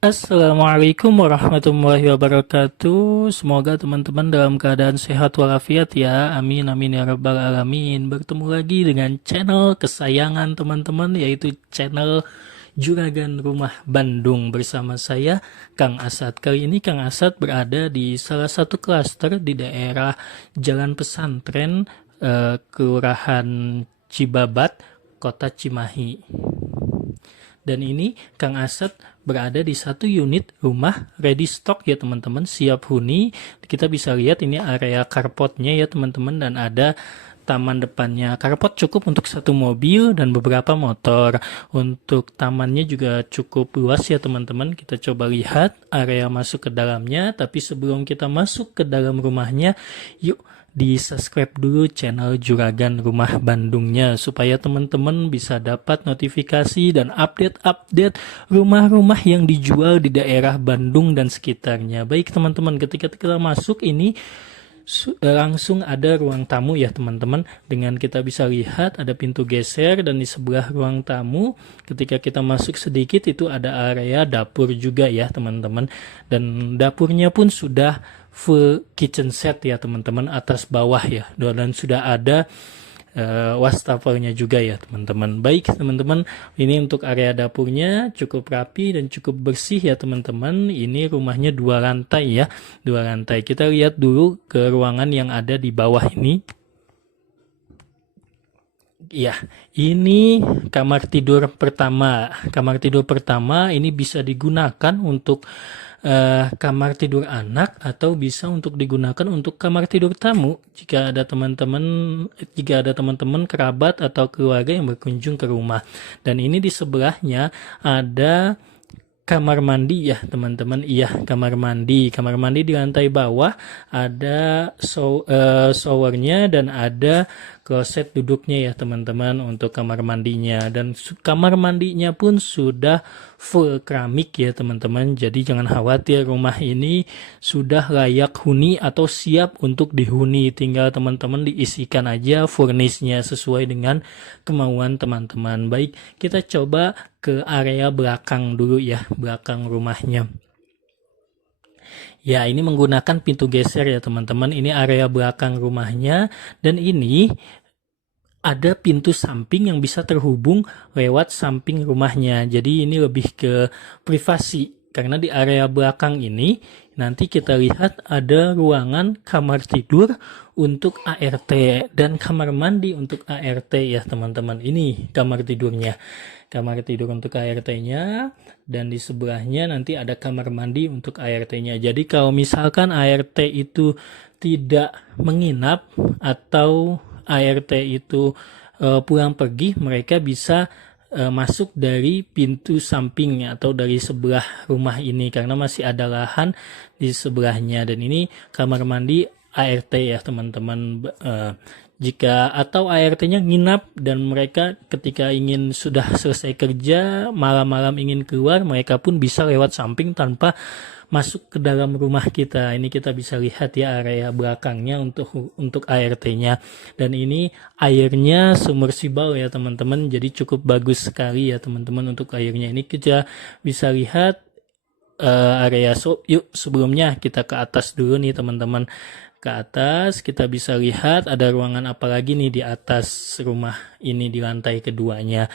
Assalamualaikum warahmatullahi wabarakatuh. Semoga teman-teman dalam keadaan sehat walafiat ya. Amin amin ya rabbal alamin. Bertemu lagi dengan channel kesayangan teman-teman, yaitu channel Juragan Rumah Bandung bersama saya Kang Asad. Kali ini Kang Asad berada di salah satu klaster di daerah Jalan Pesantren, Kelurahan Cibabat, Kota Cimahi. Dan ini Kang Asad berada di satu unit rumah ready stock ya teman-teman, siap huni. Kita bisa lihat ini area carportnya ya teman-teman, dan ada taman depannya. Carport cukup untuk satu mobil dan beberapa motor. Untuk tamannya juga cukup luas ya teman-teman. Kita coba lihat area masuk ke dalamnya. Tapi sebelum kita masuk ke dalam rumahnya, yuk di subscribe dulu channel Juragan Rumah Bandungnya supaya teman-teman bisa dapat notifikasi dan update-update rumah-rumah yang dijual di daerah Bandung dan sekitarnya. Baik teman-teman, ketika kita masuk ini langsung ada ruang tamu ya teman-teman. Dengan kita bisa lihat ada pintu geser, dan di sebelah ruang tamu ketika kita masuk sedikit itu ada area dapur juga ya teman-teman. Dan dapurnya pun sudah full kitchen set ya teman-teman, atas bawah ya, dan sudah ada wastafelnya juga ya teman-teman. Baik teman-teman, ini untuk area dapurnya cukup rapi dan cukup bersih ya teman-teman. Ini rumahnya 2 lantai ya, 2 lantai. Kita lihat dulu ke ruangan yang ada di bawah ini. Ya, ini kamar tidur pertama. Kamar tidur pertama ini bisa digunakan untuk kamar tidur anak, atau bisa untuk digunakan untuk kamar tidur tamu jika ada teman-teman kerabat atau keluarga yang berkunjung ke rumah. Dan ini di sebelahnya ada kamar mandi ya teman-teman. Iya, kamar mandi. Kamar mandi di lantai bawah ada showernya, dan ada kloset duduknya ya teman-teman untuk kamar mandinya. Dan kamar mandinya pun sudah full keramik ya teman-teman. Jadi jangan khawatir, rumah ini sudah layak huni atau siap untuk dihuni. Tinggal teman-teman diisikan aja furnisnya sesuai dengan kemauan teman-teman. Baik, kita coba ke area belakang dulu ya, belakang rumahnya. Ya, ini menggunakan pintu geser ya teman-teman. Ini area belakang rumahnya, dan ini ada pintu samping yang bisa terhubung lewat samping rumahnya. Jadi ini lebih ke privasi, karena di area belakang ini nanti kita lihat ada ruangan kamar tidur untuk ART dan kamar mandi untuk ART ya teman-teman. Ini kamar tidurnya. Kamar tidur untuk ART-nya, dan di sebelahnya nanti ada kamar mandi untuk ART-nya. Jadi kalau misalkan ART itu tidak menginap atau ART itu pulang pergi, mereka bisa masuk dari pintu sampingnya atau dari sebelah rumah ini, karena masih ada lahan di sebelahnya. Dan ini kamar mandi ART ya teman-teman. Jika atau ART-nya nginap dan mereka ketika ingin sudah selesai kerja malam-malam ingin keluar, mereka pun bisa lewat samping tanpa masuk ke dalam rumah kita. Ini kita bisa lihat ya area belakangnya untuk ART-nya. Dan ini airnya submersible ya teman-teman. Jadi cukup bagus sekali ya teman-teman untuk airnya. Ini kita bisa lihat area. Yuk sebelumnya kita ke atas dulu nih teman-teman. Ke atas kita bisa lihat ada ruangan apa lagi nih di atas rumah ini di lantai keduanya.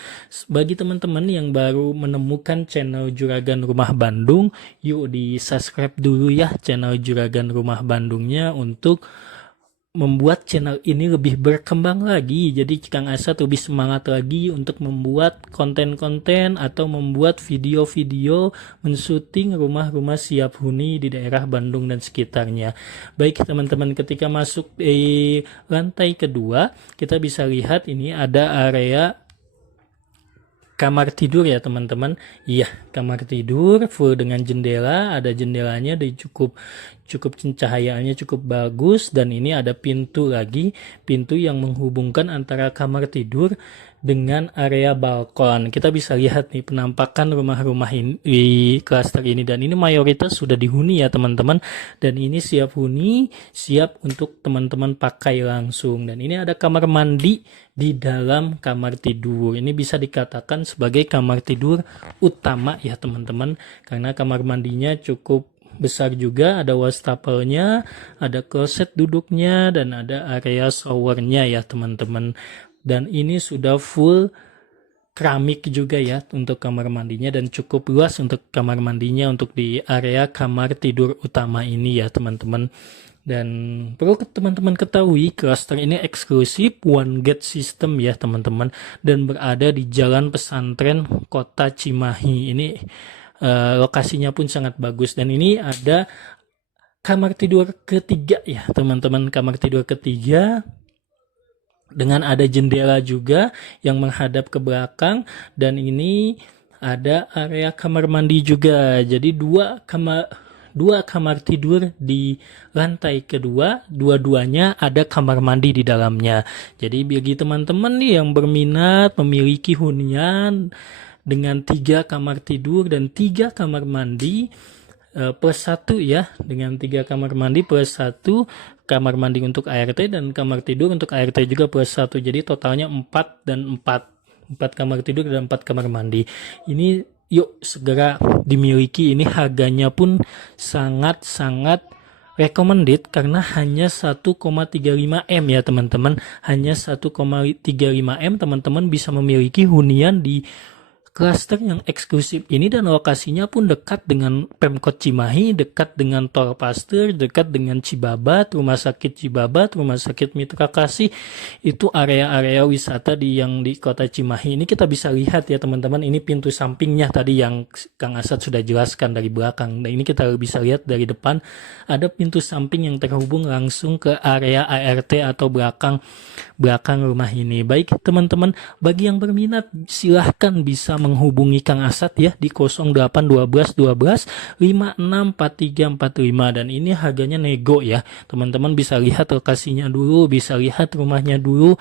Bagi teman-teman yang baru menemukan channel Juragan Rumah Bandung, yuk di subscribe dulu ya channel Juragan Rumah Bandungnya untuk membuat channel ini lebih berkembang lagi. Jadi Kang Asad lebih semangat lagi untuk membuat konten-konten atau membuat video-video mensyuting rumah-rumah siap huni di daerah Bandung dan sekitarnya. Baik teman-teman, ketika masuk di lantai kedua, kita bisa lihat ini ada area kamar tidur ya teman-teman. Iya, kamar tidur full dengan jendela, ada jendelanya, dan cukup cahayaannya cukup bagus, dan ini ada pintu lagi, pintu yang menghubungkan antara kamar tidur dengan area balkon. Kita bisa lihat nih penampakan rumah-rumah ini di klaster ini, dan ini mayoritas sudah dihuni ya teman-teman, dan ini siap huni, siap untuk teman-teman pakai langsung. Dan ini ada kamar mandi di dalam kamar tidur. Ini bisa dikatakan sebagai kamar tidur utama ya teman-teman, karena kamar mandinya cukup besar juga, ada wastafelnya, ada kloset duduknya, dan ada area showernya ya teman-teman. Dan ini sudah full keramik juga ya untuk kamar mandinya, dan cukup luas untuk kamar mandinya untuk di area kamar tidur utama ini ya teman-teman. Dan perlu teman-teman ketahui, klaster ini eksklusif one gate system ya teman-teman, dan berada di Jalan Pesantren Kota Cimahi. Ini lokasinya pun sangat bagus, dan ini ada kamar tidur ketiga ya teman-teman, kamar tidur ketiga dengan ada jendela juga yang menghadap ke belakang, dan ini ada area kamar mandi juga. Jadi dua kamar tidur di lantai kedua, dua-duanya ada kamar mandi di dalamnya. Jadi bagi teman-teman nih yang berminat memiliki hunian dengan 3 kamar tidur dan 3 kamar mandi plus 1 ya, dengan 3 kamar mandi plus 1 kamar mandi untuk ART, dan kamar tidur untuk ART juga plus 1, jadi totalnya 4 dan 4 kamar tidur dan 4 kamar mandi. Ini yuk segera dimiliki, ini harganya pun sangat-sangat recommended karena hanya 1,35 M ya teman-teman, hanya 1,35 M teman-teman bisa memiliki hunian di klaster yang eksklusif ini, dan lokasinya pun dekat dengan Pemkot Cimahi, dekat dengan Tol Pasteur, dekat dengan Cibabat, Rumah Sakit Cibabat, Rumah Sakit Mitra Kasih. Itu area-area wisata di Kota Cimahi. Ini kita bisa lihat ya teman-teman, ini pintu sampingnya tadi yang Kang Asad sudah jelaskan dari belakang. Dan ini kita bisa lihat dari depan, ada pintu samping yang terhubung langsung ke area ART atau belakang rumah ini. Baik teman-teman, bagi yang berminat silahkan bisa menghubungi Kang Asad ya di 0812 12 564345, dan ini harganya nego ya teman-teman. Bisa lihat lokasinya dulu, bisa lihat rumahnya dulu,